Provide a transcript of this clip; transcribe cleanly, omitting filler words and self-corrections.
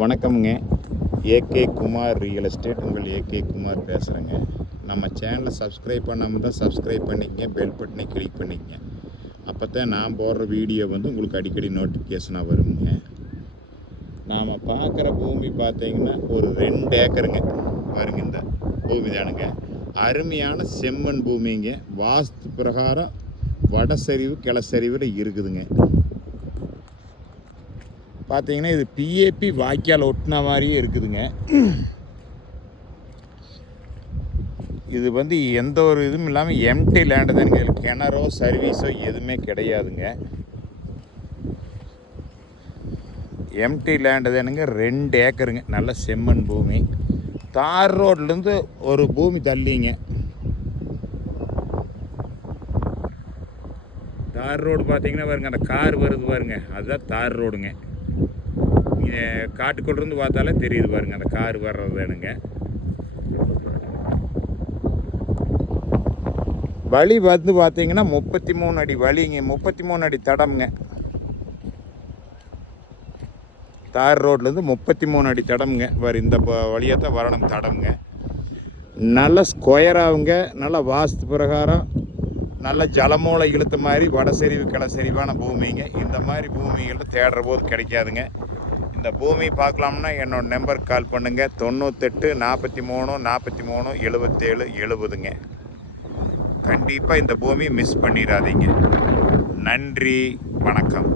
வணக்கம்ங்க. AK Kumar real estate, உங்கள் AK Kumar பேசுகிறேங்க. நம்ம சேனலை சப்ஸ்கிரைப் பண்ணாமல் தான் சப்ஸ்கிரைப் பண்ணிக்கங்க, பெல் பட்டனை கிளிக் பண்ணிக்கங்க. அப்போ தான் நான் போடுற வீடியோ உங்களுக்கு அடிக்கடி நோட்டிஃபிகேஷனாக வருங்க. நாம் பார்க்குற பூமி பார்த்தீங்கன்னா ஒரு 2 ஏக்கருங்க. பாருங்க, இந்த பூமி தானுங்க. அருமையான செம்மண் பூமிங்க. வாஸ்து பிரகாரம் வடசரிவு கிளசரிவில் இருக்குதுங்க. பார்த்தீங்கன்னா இது பிஏபி வாய்க்கால் ஒட்டின மாதிரியே இருக்குதுங்க. இது எந்த ஒரு இதுவும் இல்லாமல் எம்டி லேண்டு தானுங்க. கிணறோ சர்வீஸோ எதுவுமே கிடையாதுங்க. எம்டி லேண்டு தானுங்க. 2 ஏக்கருங்க. நல்ல செம்மண் பூமி. தார் ரோட்லேருந்து ஒரு பூமி தள்ளிங்க. தார் ரோடு பார்த்தீங்கன்னா பாருங்க, அந்த கார் வருது பாருங்க, அதுதான் தார் ரோடுங்க. காட்டுக்குள்ளேருந்து பார்த்தாலே தெரியுது பாருங்க, அந்த கார் வர்றதுனுங்க. வழி பார்த்தீங்கன்னா 33 அடி வழிங்க. 33 அடி தடம்ங்க. தார் ரோட்லேருந்து 33 அடி தடம்ங்க. இந்த வழியாக தான் வரணும் தடம்ங்க. நல்ல ஸ்கொயராகுங்க. நல்ல வாஸ்து பிரகாரம் நல்ல ஜலமூலை இழுத்த மாதிரி வடசெறிவு கிளசெறிவான பூமிங்க. இந்த மாதிரி பூமிகள் தேடுற போது கிடைக்காதுங்க. இந்த பூமி பார்க்கலாம்னா என்னோட நம்பருக்கு கால் பண்ணுங்கள். 98 43 43 77 70ங்க. கண்டிப்பாக இந்த பூமியை மிஸ் பண்ணிடாதீங்க. நன்றி, வணக்கம்.